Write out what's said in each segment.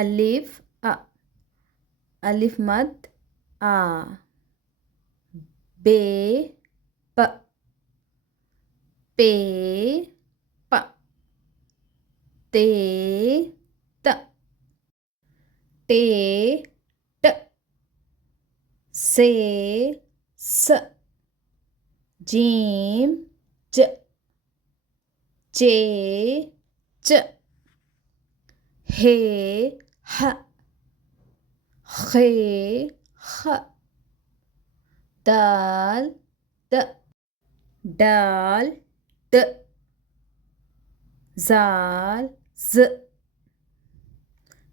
अलिफ अ, अलिफ मद आ, बे प, पे प, ते त, टे ट, से स, जीम ज, चे च, हे ह, खे ख, दाल द, डाल द, जाल ज,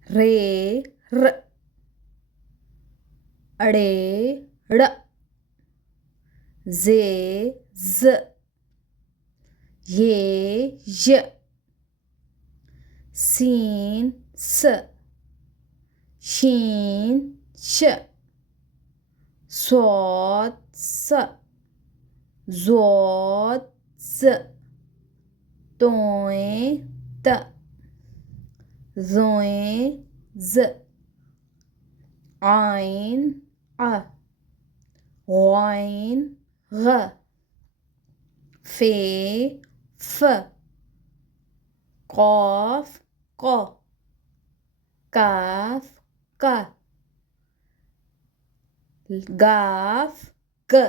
रे र, अड़े ड़, जे ज, ये य, सीन स, शीन श, स्वाद स, ज़ोद ज़, तोए त, ज़ोए ज़, आइन अ, वाइन ग, फे फ, कॉफ क, काफ का, गाफ ग,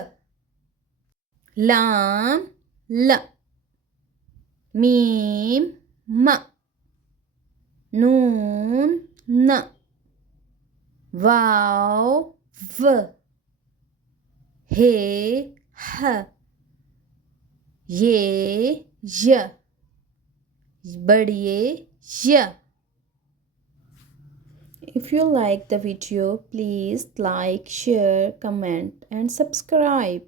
लाम ल, मीम म, नून न, वाव व, हे ह, ये य, बड़िए य. If you like the video, please like, share, comment and subscribe.